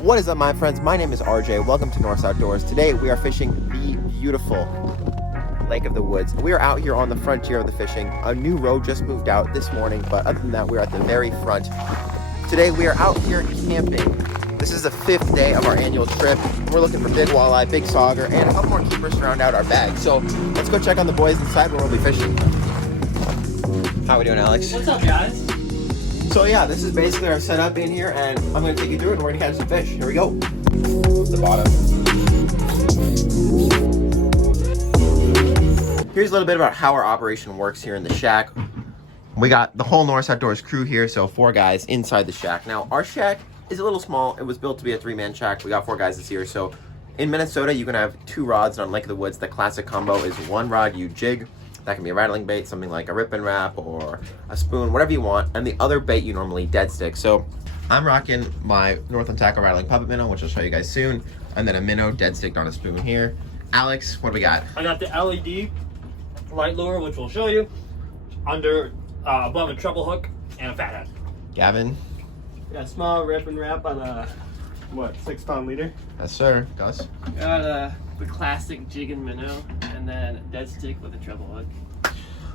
What is up, my friends? My name is RJ. Welcome to North Outdoors. Today we are fishing the beautiful Lake of the Woods. We are out here on the frontier of the fishing. A new road just moved out this morning, but other than that, we're at the very front. Today we are out here camping. This is the 5th day of our annual trip. We're looking for big walleye, big sauger, and a couple more keepers to round out our bag. So let's go check on the boys inside where we'll be fishing. How are we doing, Alex? What's up, guys? So yeah, this is basically our setup in here, and I'm going to take you through it, and we're going to catch some fish. Here we go. The bottom. Here's a little bit about how our operation works here in the shack. We got the whole North Outdoors crew here, so 4 guys inside the shack. Now, our shack is a little small. It was built to be a 3-man shack. We got 4 guys this year, so in Minnesota, you can have 2 rods, and on Lake of the Woods, the classic combo is 1 rod you jig. That can be a rattling bait, something like a rip and wrap or a spoon, whatever you want. And the other bait you normally dead stick. So I'm rocking my Northland Tackle rattling puppet minnow, which I'll show you guys soon. And then a minnow dead sticked on a spoon here. Alex, what do we got? I got the LED light lure, which we'll show you, under above a treble hook and a fathead. Gavin? We got a small rip and wrap on a, 6-pound leader? Yes, sir. Gus? Got the classic jig and minnow, and then dead stick with a treble hook.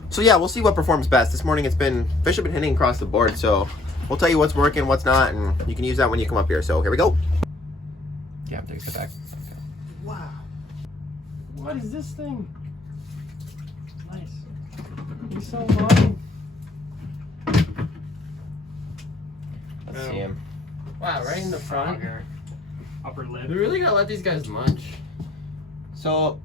So yeah, we'll see what performs best. This morning fish have been hitting across the board, so we'll tell you what's working, what's not, and you can use that when you come up here. So here we go. Yeah, take a step back. Wow. What is this thing? Nice. He's so long. Let's see him. Wow, right in the front. Upper lip. We really gotta let these guys munch. So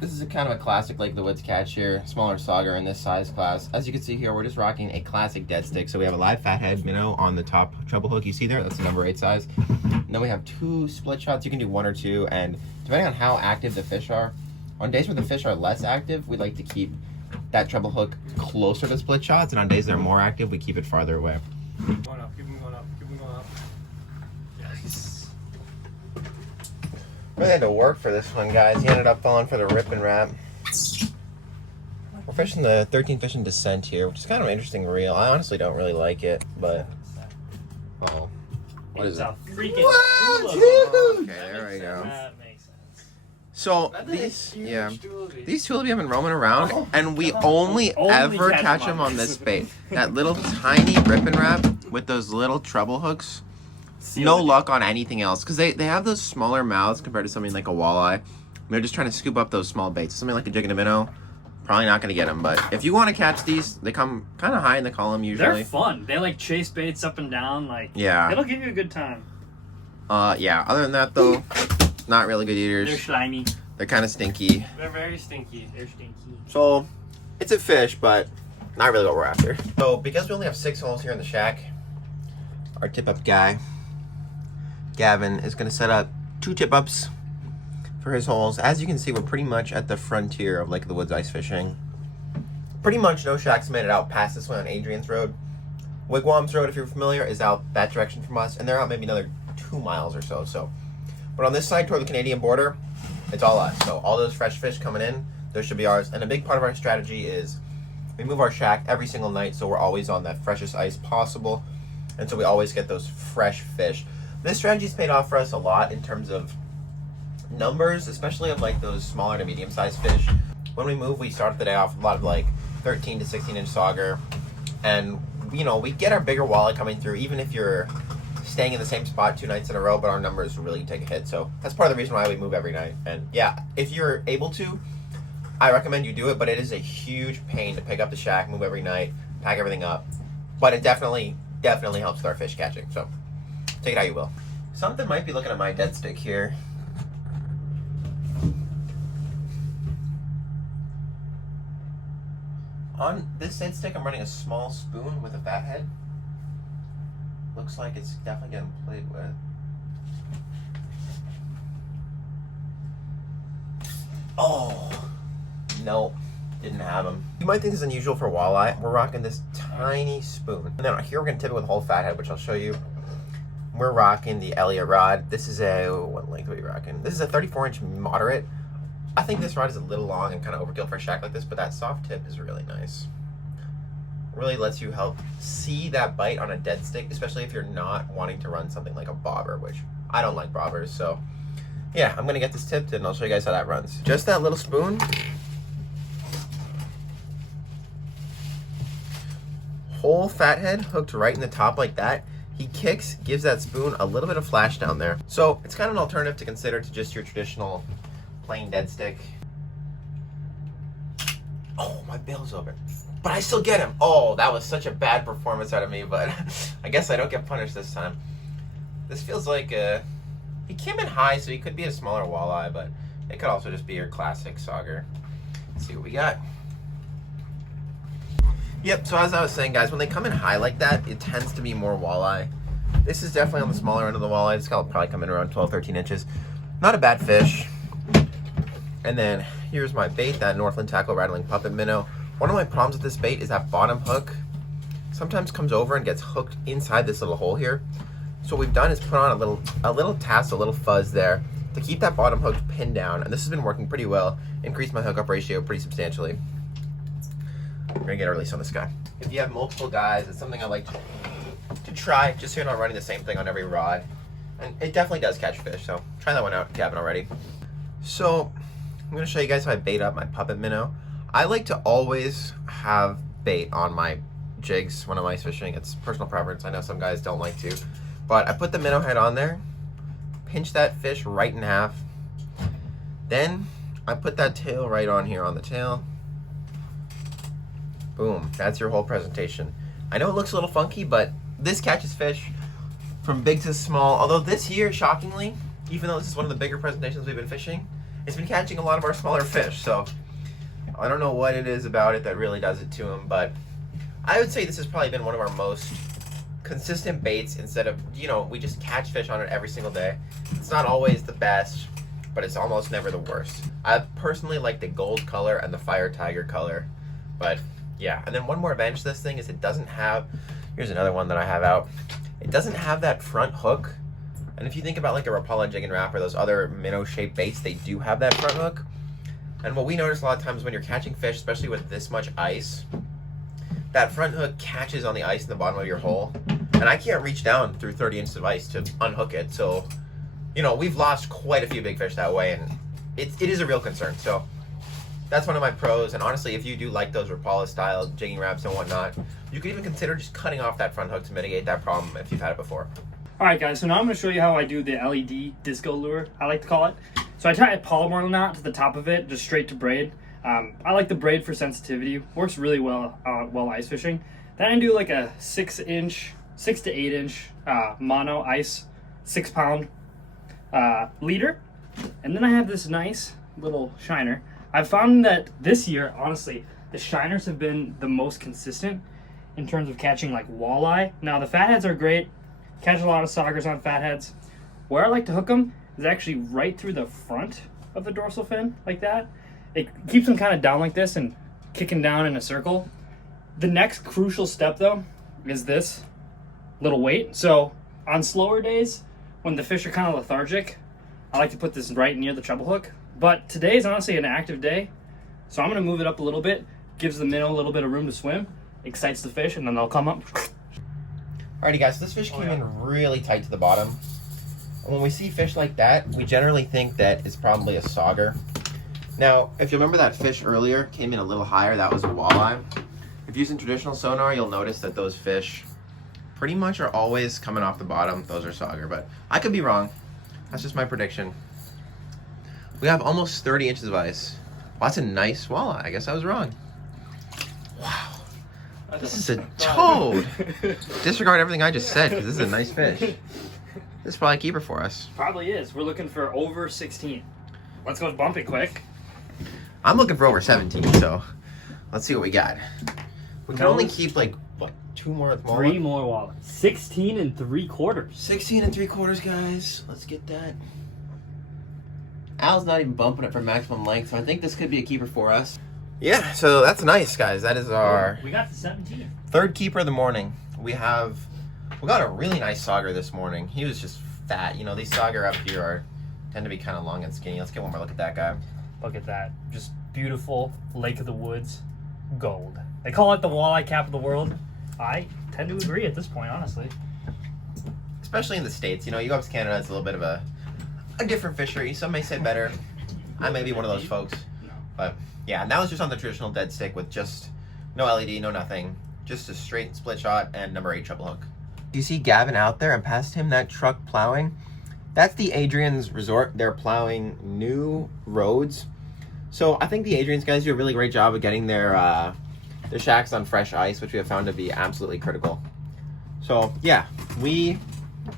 this is a kind of a classic Lake of the Woods catch here, smaller sauger in this size class. As you can see here, we're just rocking a classic dead stick. So we have a live fathead minnow on the top treble hook you see there. That's the number 8 size. And then we have 2 split shots. You can do 1 or 2, and depending on how active the fish are, on days where the fish are less active, we like to keep that treble hook closer to split shots, and on days that are more active, we keep it farther away. Going up, keep him going up, keep him going up. Yes. Really had to work for this one, guys. He ended up falling for the rip and wrap. We're fishing the 13 Fish in Descent here, which is kind of an interesting reel. I honestly don't really like it, but oh, what is it? Freaking What, cool. dude? Okay, there we go. That makes sense. So these tulips have been roaming around, and we only Only ever catch catch them them on on this. this bait. That little tiny rip and wrap with those little treble hooks. No luck on anything else, because they have those smaller mouths compared to something like a walleye. They're just trying to scoop up those small baits. Something like a jig and a minnow, probably not going to get them. But if you want to catch these, they come kind of high in the column usually. They're fun. They like chase baits up and down. Like, Yeah. it'll give you a good time. Yeah. Other than that, though, not really good eaters. They're slimy. They're kind of stinky. They're very stinky. They're stinky. So it's a fish, but not really what we're after. So because we only have 6 holes here in the shack, our tip-up guy, Gavin, is going to set up 2 tip-ups for his holes. As you can see, we're pretty much at the frontier of Lake of the Woods ice fishing. Pretty much no shacks made it out past this way on Adrian's Road. Wigwam's Road, if you're familiar, is out that direction from us, and they're out maybe another 2 miles or so. But on this side toward the Canadian border, it's all us. So all those fresh fish coming in, those should be ours. And a big part of our strategy is we move our shack every single night, so we're always on that freshest ice possible, and so we always get those fresh fish. This strategy's paid off for us a lot in terms of numbers, especially of like those smaller to medium-sized fish. When we move, we start the day off with a lot of like 13 to 16-inch sauger, and you know, we get our bigger walleye coming through, even if you're staying in the same spot 2 nights in a row, but our numbers really take a hit. So that's part of the reason why we move every night. And yeah, if you're able to, I recommend you do it, but it is a huge pain to pick up the shack, move every night, pack everything up. But it definitely helps with our fish catching. So take it how you will. Something might be looking at my dead stick here. On this dead stick, I'm running a small spoon with a fathead. Looks like it's definitely getting played with. Oh, no, didn't have them. You might think this is unusual for walleye. We're rocking this tiny spoon. And then here we're gonna tip it with a whole fathead, which I'll show you. We're rocking the Elliott rod. This is what length are we rocking? This is a 34-inch moderate. I think this rod is a little long and kind of overkill for a shack like this, but that soft tip is really nice. Really lets you help see that bite on a dead stick, especially if you're not wanting to run something like a bobber, which I don't like bobbers, so yeah, I'm gonna get this tipped and I'll show you guys how that runs. Just that little spoon. Whole fathead hooked right in the top like that. He kicks, gives that spoon a little bit of flash down there. So it's kind of an alternative to consider to just your traditional plain dead stick. Oh, my bill's open. But I still get him. Oh, that was such a bad performance out of me, but I guess I don't get punished this time. This feels like he came in high, so he could be a smaller walleye, but it could also just be your classic sauger. Let's see what we got. Yep, so as I was saying, guys, when they come in high like that, it tends to be more walleye. This is definitely on the smaller end of the walleye. This guy will probably come in around 12, 13 inches. Not a bad fish. And then here's my bait, that Northland Tackle Rattling Puppet Minnow. One of my problems with this bait is that bottom hook sometimes comes over and gets hooked inside this little hole here. So what we've done is put on a little tassel, a little fuzz there to keep that bottom hook pinned down. And this has been working pretty well. Increased my hookup ratio pretty substantially. We're gonna get a release on this guy. If you have multiple guys, it's something I like to try, just so you're not running the same thing on every rod. And it definitely does catch fish, so try that one out if you haven't already. So I'm gonna show you guys how I bait up my puppet minnow. I like to always have bait on my jigs when I'm ice fishing. It's personal preference. I know some guys don't like to, but I put the minnow head on there, pinch that fish right in half. Then I put that tail right on here on the tail. Boom, that's your whole presentation. I know it looks a little funky, but this catches fish from big to small. Although this here, shockingly, even though this is one of the bigger presentations we've been fishing, it's been catching a lot of our smaller fish. So I don't know what it is about it that really does it to him, but I would say this has probably been one of our most consistent baits instead of, you know, we just catch fish on it every single day. It's not always the best, but it's almost never the worst. I personally like the gold color and the fire tiger color, but yeah. And then one more advantage to this thing is it doesn't have, here's another one that I have out. It doesn't have that front hook. And if you think about like a Rapala jig and wrap or those other minnow shaped baits, they do have that front hook. And what we notice a lot of times when you're catching fish, especially with this much ice, that front hook catches on the ice in the bottom of your hole. And I can't reach down through 30 inches of ice to unhook it. So, you know, we've lost quite a few big fish that way, and it is a real concern. So that's one of my pros. And honestly, if you do like those Rapala style jigging wraps and whatnot, you could even consider just cutting off that front hook to mitigate that problem if you've had it before. All right, guys, so now I'm going to show you how I do the LED disco lure, I like to call it. So I tie a polymer knot to the top of it, just straight to braid. I like the braid for sensitivity. Works really well while ice fishing. Then I do like a 6 to 8 inch mono ice 6-pound leader. And then I have this nice little shiner. I've found that this year, honestly, the shiners have been the most consistent in terms of catching like walleye. Now the fatheads are great. Catch a lot of saugers on fatheads. Where I like to hook them is actually right through the front of the dorsal fin, like that. It keeps them kind of down like this and kicking down in a circle. The next crucial step though is this little weight. So on slower days, when the fish are kind of lethargic, I like to put this right near the treble hook. But today is honestly an active day, so I'm gonna move it up a little bit, gives the minnow a little bit of room to swim, excites the fish, and then they'll come up. Alrighty guys, so this fish came in really tight to the bottom. And when we see fish like that, we generally think that it's probably a sauger. Now, if you remember that fish earlier came in a little higher, that was a walleye. If using traditional sonar, you'll notice that those fish pretty much are always coming off the bottom. Those are sauger, but I could be wrong. That's just my prediction. We have almost 30 inches of ice. Well, that's a nice walleye. I guess I was wrong. Wow. This is a toad. Disregard everything I just said, because this is a nice fish. This is probably a keeper for us. Probably is. We're looking for over 16. Let's go bump it quick. I'm looking for over 17, so let's see what we got. We can only keep like, what, 2 more? 3 more walleyes. 16 3/4. 16 3/4, guys. Let's get that. Al's not even bumping it for maximum length, so I think this could be a keeper for us. Yeah, so that's nice, guys. That is our We got to 17. 3rd keeper of the morning. We got a really nice sauger this morning. He was just fat. You know, these sauger up here tend to be kind of long and skinny. Let's get one more look at that guy. Look at that. Just beautiful Lake of the Woods gold. They call it the walleye cap of the world. I tend to agree at this point, honestly. especially in the States. You know, you go up to Canada, it's a little bit of a different fishery. Some may say better. I may be one of those folks. But yeah, now it's just on the traditional dead stick with just no LED, no nothing. Just a straight split shot and number 8 treble hook. You see Gavin out there and past him, that truck plowing? That's the Adrian's Resort. They're plowing new roads. So I think the Adrian's guys do a really great job of getting their shacks on fresh ice, which we have found to be absolutely critical. So yeah, we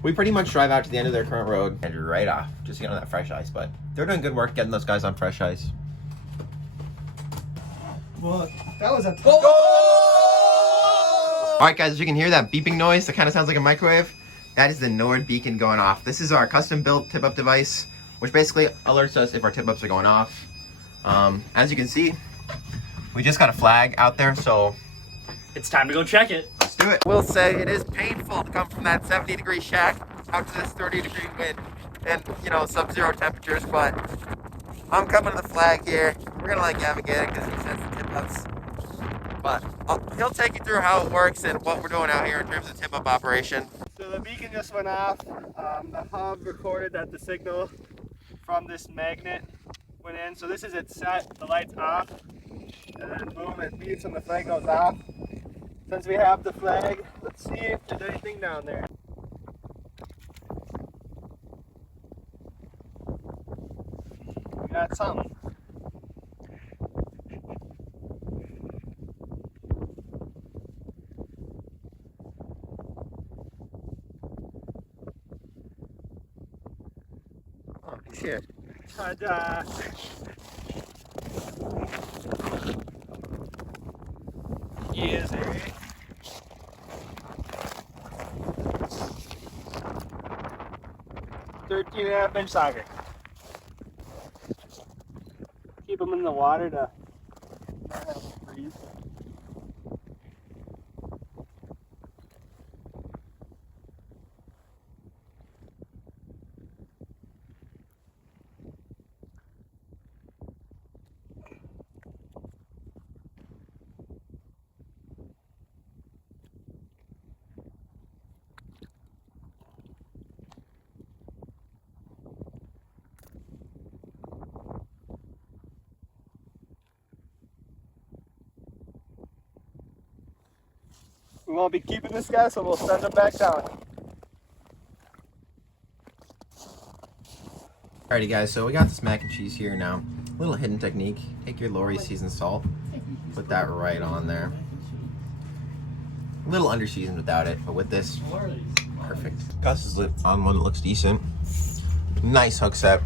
pretty much drive out to the end of their current road and right off just to get on that fresh ice. But they're doing good work getting those guys on fresh ice. Well, that was a All right, guys, as you can hear that beeping noise, that kind of sounds like a microwave. That is the Nord beacon going off. This is our custom-built tip-up device, which basically alerts us if our tip-ups are going off. As you can see, we just got a flag out there, so It's time to go check it. let's do it. We'll say it is painful to come from that 70-degree shack out to this 30-degree wind and, you know, sub-zero temperatures, but I'm coming to the flag here. We're gonna let Gavin get it because he sends the tip-ups. But he'll take you through how it works and what we're doing out here in terms of tip-up operation. So the beacon just went off. The hub recorded that the signal from this magnet went in. So this is it set, the light's off, and then boom, it beeps and the flag goes off. Since we have the flag, let's see if there's anything down there. We got something. Oh, he's here. Ta-da! Yes, Eric. "13.5-inch sauger. Keep them in the water to not have them freeze. We won't be keeping this guy, so we'll send him back down. Alrighty, guys, so we got this mac and cheese here now. A little hidden technique. Take your Lori seasoned salt, put that right on there. A little under seasoned without it, but with this, perfect. Gus is on one that looks decent. Nice hook set.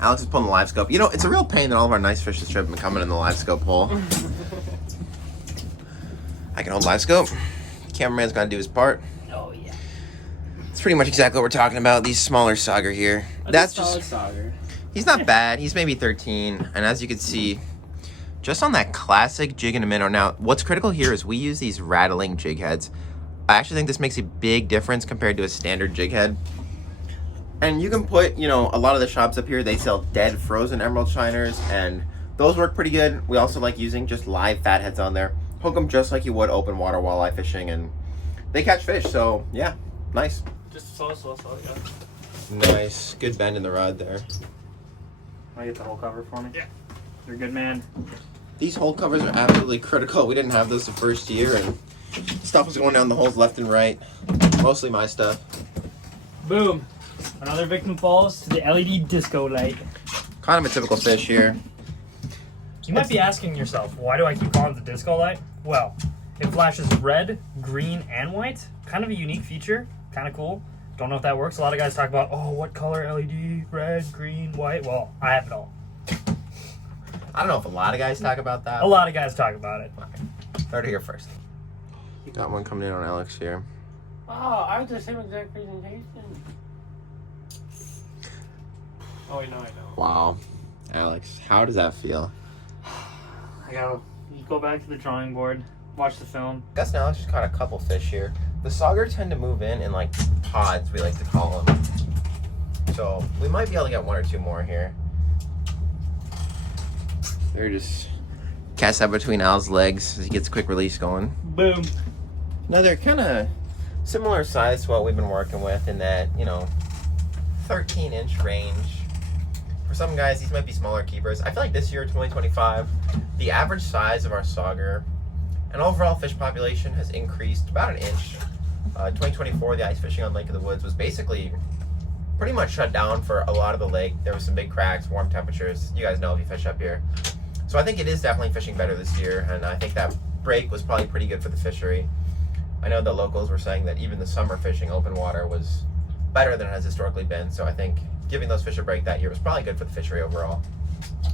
Alex is pulling the live scope. You know, it's a real pain that all of our nice fish this trip have been coming in the live scope hole. I can hold live scope. Cameraman's got to do his part. Oh yeah. It's pretty much exactly what we're talking about. These smaller sauger here. That's just. sauger. He's not bad. He's maybe 13, and as you can see, just on that classic jig and a minnow. Now, what's critical here is we use these rattling jig heads. I actually think this makes a big difference compared to a standard jig head. And you can put, you know, a lot of the shops up here, they sell dead frozen emerald shiners, and those work pretty good. We also like using just live fat heads on there. Hook them just like you would open water walleye fishing, and they catch fish. So yeah, nice. Just slow, yeah. Nice, good bend in the rod there. Want to get the whole cover for me? Yeah. You're a good man. These hole covers are absolutely critical. We didn't have those the first year, and stuff was going down the holes left and right. Mostly my stuff. Boom. Another victim falls to the LED disco light. Kind of a typical fish here. You might be asking yourself, why do I keep calling it the disco light? Well, it flashes red, green, and white. Kind of a unique feature. Kind of cool. Don't know if that works. A lot of guys talk about, oh, what color LED? Red, green, white. Well, I have it all. I don't know if a lot of guys talk about that. A lot of guys talk about it. Heard it here first. Got one coming in on Alex here. Oh, I was the same exact presentation. Oh, I know. Wow. Alex, how does that feel? I gotta go back to the drawing board, watch the film. Gus and Alex just caught a couple fish here. The sauger tend to move in like pods, we like to call them. So we might be able to get one or two more here. They're just cast out between Al's legs as he gets a quick release going. Boom. No, they're kind of similar size to what we've been working with in that, 13-inch range. For some guys, these might be smaller keepers. I feel like this year, 2025, the average size of our sauger and overall fish population has increased about an inch. 2024, the ice fishing on Lake of the Woods was basically pretty much shut down for a lot of the lake. There was some big cracks, warm temperatures. You guys know if you fish up here. So I think it is definitely fishing better this year, and I think that break was probably pretty good for the fishery. I know the locals were saying that even the summer fishing open water was better than it has historically been, so I think giving those fish a break that year was probably good for the fishery overall.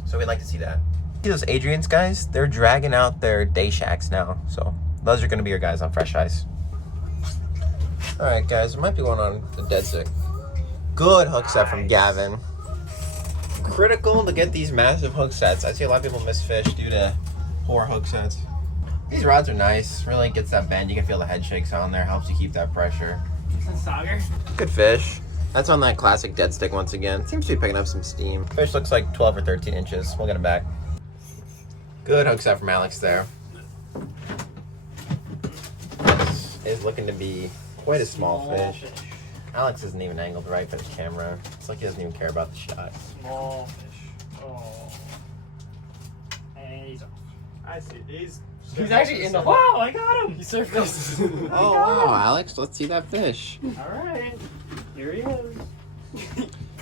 So we'd like to see that. See those Adrians guys? They're dragging out their day shacks now, so those are going to be your guys on fresh ice. Alright guys, we might be going on the dead stick. Good hook set from Gavin. Critical to get these massive hook sets. I see a lot of people miss fish due to poor hook sets. These rods are nice. Really gets that bend. You can feel the head shakes on there. Helps you keep that pressure. Sauger. Good fish. That's on that classic dead stick once again. Seems to be picking up some steam. Fish looks like 12 or 13 inches. We'll get him back. Good hook set from Alex there. This is looking to be quite a small fish. Alex isn't even angled right for his camera. It's like he doesn't even care about the shot. Small fish. Oh. And he's off. I see. He's actually in the Wow, I got him! He surfaced. Oh wow, Alex, let's see that fish. Alright. Here he is.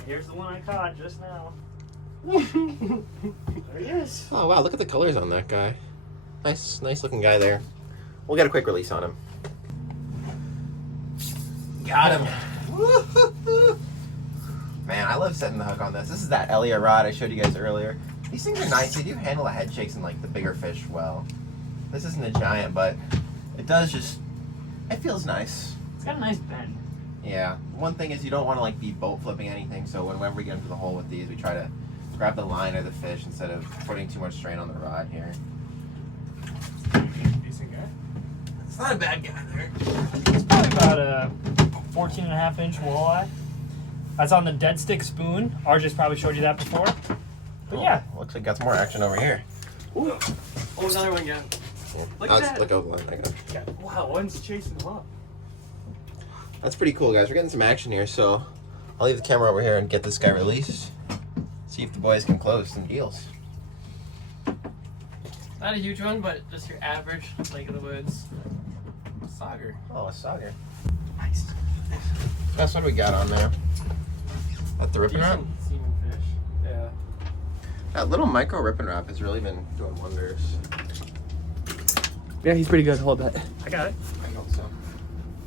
Here's the one I caught just now. There he is. Oh wow, look at the colors on that guy. Nice looking guy there. We'll get a quick release on him. Got him. Man, I love setting the hook on this. This is that Elliott rod I showed you guys earlier. These things are nice. They do handle the head shakes and like the bigger fish well. This isn't a giant, but it does just, it feels nice. It's got a nice bend. Yeah. One thing is you don't want to like be boat flipping anything, so whenever we get into the hole with these, we try to grab the line or the fish instead of putting too much strain on the rod here. decent guy. It's not a bad guy there. It's probably about a 14.5-inch walleye. That's on the dead stick spoon. RJ's probably showed you that before. But yeah. Looks like got some more action over here. Ooh. Oh, another one, yeah. Look at that. Look over the line. I got it. Wow, one's chasing him up. That's pretty cool, guys. We're getting some action here, so I'll leave the camera over here and get this guy released. See if the boys can close some deals. Not a huge one, but just your average Lake of the Woods. Sauger. Oh, a sauger. Nice. That's what we got on there. At the ripping wrap. Decent semen fish. Yeah. That little micro ripping wrap has really been doing wonders. Yeah, he's pretty good. Hold that. I got it. I hope so.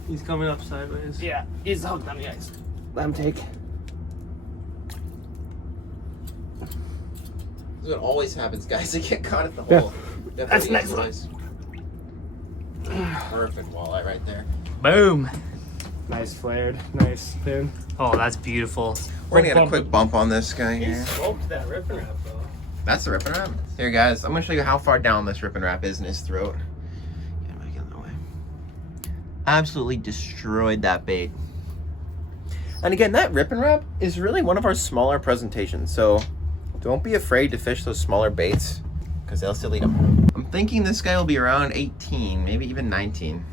He's coming up sideways. Yeah. He's hooked on the ice. Let him take. This is what always happens, guys. They get caught at the hole. That's Definitely next nice. Perfect walleye right there. Boom. Nice flared, nice thin. Oh, that's beautiful. We're gonna get a quick bump on this guy He here. smoked that ripping wrap though. That's the ripping wrap. Here, guys, I'm gonna show you how far down this ripping wrap is in his throat. Get him out of the way. Absolutely destroyed that bait. And again, that ripping wrap is really one of our smaller presentations, so don't be afraid to fish those smaller baits because they'll still eat them. I'm thinking this guy will be around 18, maybe even 19.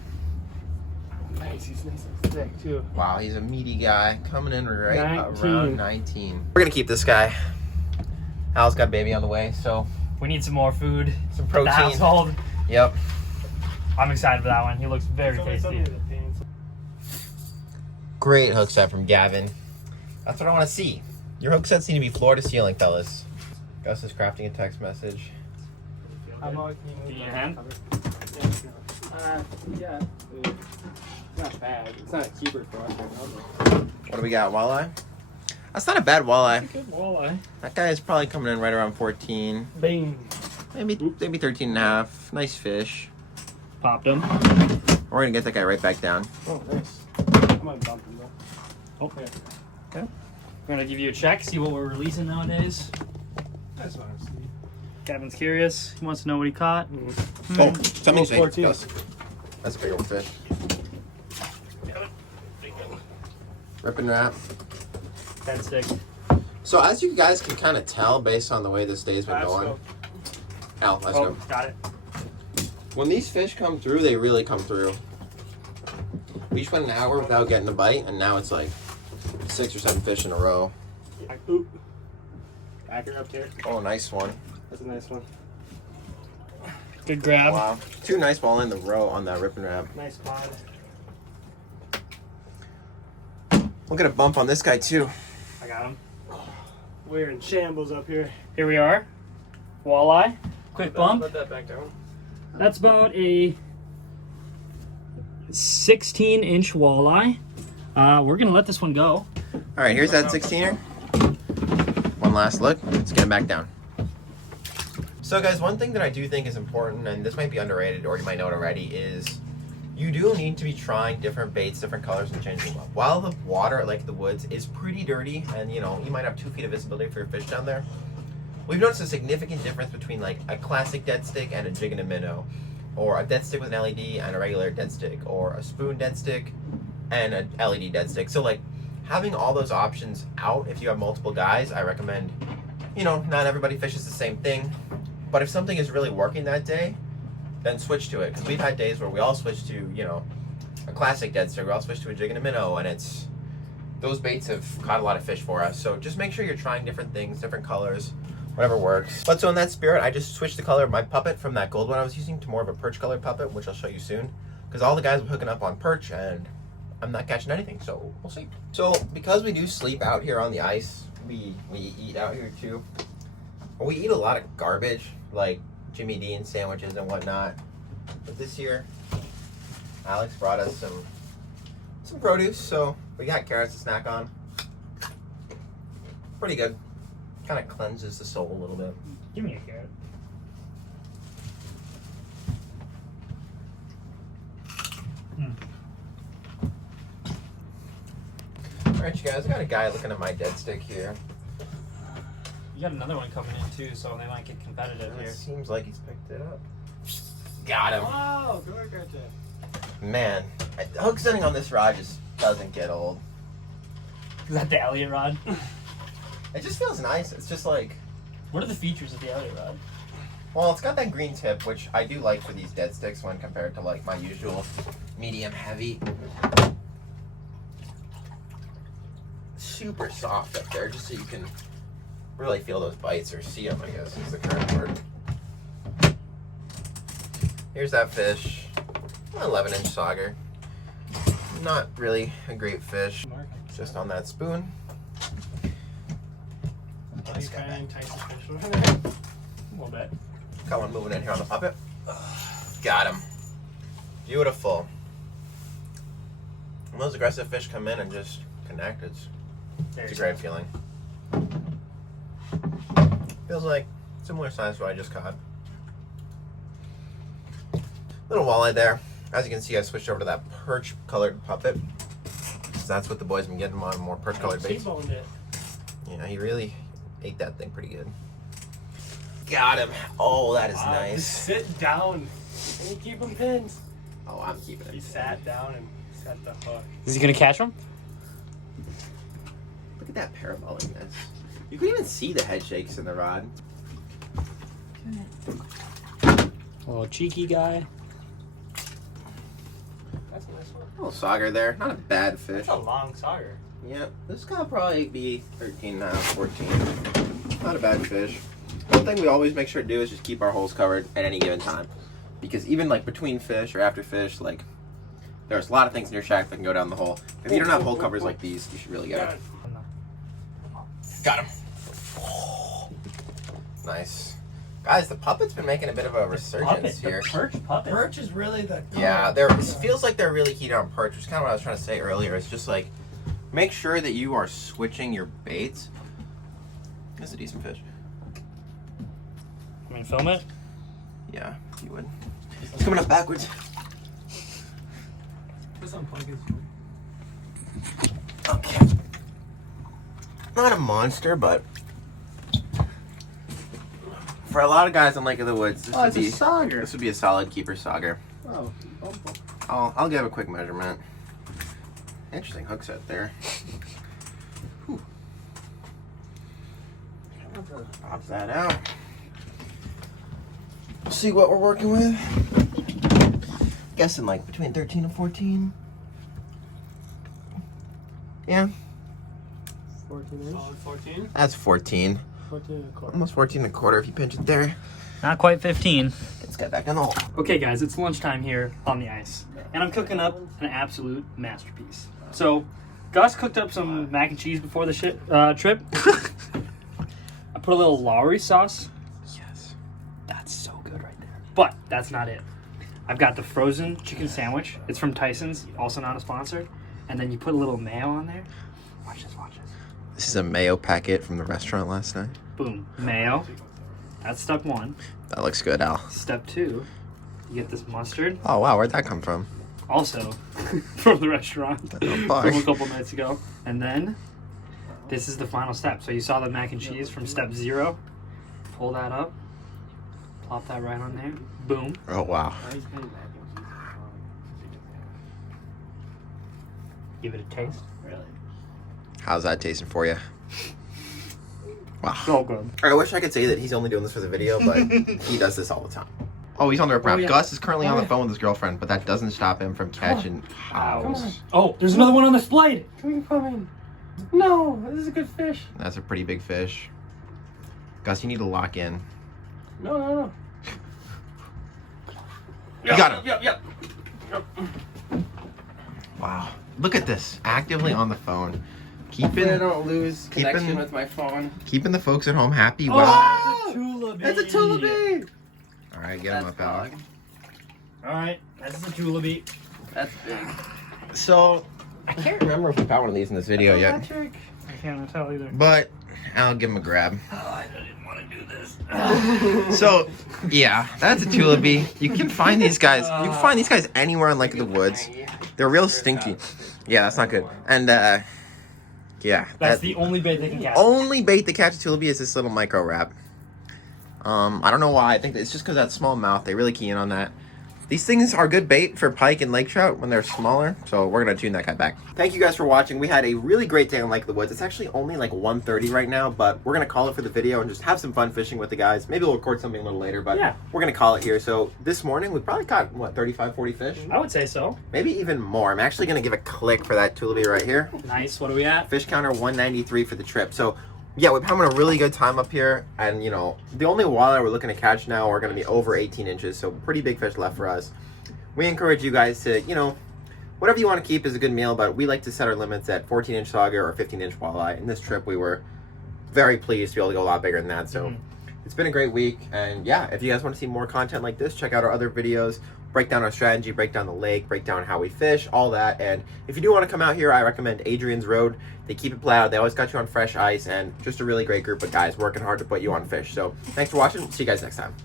Nice, he's nice and thick too. Wow, he's a meaty guy coming in right 19. around 19. We're gonna keep this guy. Al's got baby on the way, so We need some more food. some The protein. household. Yep. I'm excited for that one. He looks very tasty. Great hook set from Gavin. That's what I want to see. Your hook sets need to be floor to ceiling, fellas. Gus is crafting a text message. I'm all In your hand? yeah. It's not bad. It's not a keeper for us right now. What do we got? Walleye? That's not a bad walleye. Good walleye. That guy is probably coming in right around 14. Bing. Maybe 13 and a half. Nice fish. Popped him. We're gonna get that guy right back down. Oh, nice. I might bump him though. Oh, okay. We're gonna give you a check, see what we're releasing nowadays. That's what I'm seeing. Gavin's curious. He wants to know what he caught. Oh, something's 14. Gus. That's a big old fish. Rip and wrap. Dead stick. So as you guys can kind of tell based on the way this day's been Let's going. go. Al, let's Oh, go. got it. When these fish come through, they really come through. We just went an hour without getting a bite, and now it's like 6 or 7 fish in a row. Oop. Back her up here. Oh, nice one. That's a nice one. Good grab. Wow. 2 nice ball in the row on that rip and wrap. Nice pod. We'll get a bump on this guy too. I got him. We're in shambles up here. Here we are. Walleye. Quick bump. Let that back down. That's about a 16-inch walleye. We're gonna let this one go. All right, here's that 16er. One last look. Let's get him back down. So guys, one thing that I do think is important, and this might be underrated or you might know it already, is you do need to be trying different baits, different colors, and changing them up. While the water at Lake of the Woods is pretty dirty, and you know, you might have 2 feet of visibility for your fish down there, we've noticed a significant difference between like a classic dead stick and a jig and a minnow, or a dead stick with an LED and a regular dead stick, or a spoon dead stick and an LED dead stick. So like having all those options out, if you have multiple guys, I recommend, you know, not everybody fishes the same thing, but if something is really working that day, then switch to it. Because we've had days where we all switch to, you know, a classic dead stick, we all switch to a jig and a minnow, and it's, those baits have caught a lot of fish for us. So just make sure you're trying different things, different colors, whatever works. But so in that spirit, I just switched the color of my puppet from that gold one I was using to more of a perch colored puppet, which I'll show you soon. Because all the guys were hooking up on perch and I'm not catching anything, so we'll see. So because we do sleep out here on the ice, we eat out here too. We eat a lot of garbage, like Jimmy Dean sandwiches and whatnot. But this year, Alex brought us some produce, so we got carrots to snack on. Pretty good. Kind of cleanses the soul a little bit. Give me a carrot. Alright you guys, I got a guy looking at my dead stick here. You got another one coming in too, so they might get competitive It here. seems like he's picked it up. Got him. Wow, good work right there. Man, hook setting on this rod just doesn't get old. Is that the Elliott rod? It just feels nice. It's just like, What are the features of the Elliott rod? well, it's got that green tip, which I do like for these dead sticks when compared to like my usual medium heavy. Super soft up there, just so you can really feel those bites, or see them, I guess is the correct word. Here's that fish, 11-inch sauger. Not really a great fish, just on that spoon. He's trying to entice the fish over A there. little bit. Got one moving in here on the puppet. Got him. Beautiful. When those aggressive fish come in and just connect, it's a great feeling. Feels like similar size to what I just caught. Little walleye there. As you can see, I switched over to that perch colored puppet. So that's what the boys been getting on, more perch colored baits. T-boned it. Yeah, he really ate that thing pretty good. Got him. Oh, that is Wow, nice. just sit down and you keep him pinned. Oh, I'm keeping He it. sat down and set the hook. Is he gonna catch him? Look at that parabolicness. You can even see the head shakes in the rod. Little cheeky guy. That's a nice one. Little sauger there. Not a bad fish. That's a long sauger. Yep, this gotta probably be 13 now, 14. Not a bad fish. One thing we always make sure to do is just keep our holes covered at any given time. Because even like between fish or after fish, like there's a lot of things in your shack that can go down the hole. If you don't have hole covers like these, you should really get it. Got him. Nice. Guys, the puppet's been making a bit of a resurgence here. The perch puppet. Perch is really the Yeah, it feels like they're really keyed on perch, which is kind of what I was trying to say earlier. It's just like, make sure that you are switching your baits. This is a decent fish. I mean, film it. Yeah, you would. It's coming up backwards. Put some plugins. Okay. Not a monster, but for a lot of guys on Lake of the Woods, this would be sauger. this would be a solid keeper sauger. Oh, I'll give a quick measurement. Interesting hook set there. Whew. Pop that out. See what we're working with. Guessing like between 13 and 14. Yeah, 14 inch. Solid 14. that's 14. 14 and a quarter. Almost 14 and a quarter if you pinch it there. Not quite 15. Let's get back in the hole. Okay, guys, it's lunchtime here on the ice, and I'm cooking up an absolute masterpiece. So, Gus cooked up some mac and cheese before the trip. I put a little Lowry sauce. Yes. That's so good right there. But that's not it. I've got the frozen chicken sandwich. It's from Tyson's, also not a sponsor. And then you put a little mayo on there. Watch this, watch this. This is a mayo packet from the restaurant last night. Boom, mayo. That's step one. That looks good, Al. Step two, you get this mustard. Oh, wow, where'd that come from? Also from the restaurant Oh, fuck. from a couple nights ago. And then this is the final step. So you saw the mac and cheese from step 0. Pull that up. Plop that right on there. Boom. Oh, wow. Give it a taste. Really? How's that tasting for you? Wow. So good. I wish I could say that he's only doing this for the video, but he does this all the time. Oh, he's on the rip wrap. Oh, yeah. Gus is currently Oh, on the yeah. phone with his girlfriend, but that doesn't stop him from catching cows. Oh, there's another one on this blade. Come in. No, this is a good fish. That's a pretty big fish. Gus, you need to lock in. No. You got him. Yep. Wow. Look at this. Actively on the phone. Hopefully I don't lose keeping- connection with my phone. Keeping the folks at home happy. Wow. Oh, That's a tulipy. All right, get him That's up, Al. dog. All right, that's a julebee. That's big. So, I can't remember if we got one of these in this video yet, I can't tell either. but I'll give him a grab. Oh, I didn't want to do this. So, yeah, that's a tulipy. You can find these guys. You can find these guys anywhere in like the woods. They're real stinky. Yeah, that's not good. And yeah, That's the only bait they can catch. only bait to catch a tulipy is this little micro wrap. I don't know why. I think it's just because that small mouth. They really key in on that. These things are good bait for pike and lake trout when they're smaller, so we're gonna tune that guy back. Thank you guys for watching. We had a really great day on Lake of the Woods. It's actually only like 1:30 right now, but we're gonna call it for the video and just have some fun fishing with the guys. Maybe we'll record something a little later, but Yeah. we're gonna call it here. So this morning we probably caught, what, 35, 40 fish? I would say so. Maybe even more. I'm actually gonna give a click for that tulipy right here. Nice. What are we at? Fish counter 193 for the trip. So yeah, we're having a really good time up here, and you know, the only walleye we're looking to catch now are gonna be over 18 inches, so pretty big fish left for us. We encourage you guys to, you know, whatever you want to keep is a good meal, but we like to set our limits at 14-inch sauger or 15-inch walleye. In this trip, we were very pleased to be able to go a lot bigger than that. So it's been a great week. And yeah, if you guys want to see more content like this, check out our other videos, break down our strategy, break down the lake, break down how we fish, all that. And if you do want to come out here, I recommend Adrian's Road. They keep it plowed. They always got you on fresh ice, and just a really great group of guys working hard to put you on fish. So thanks for watching. See you guys next time.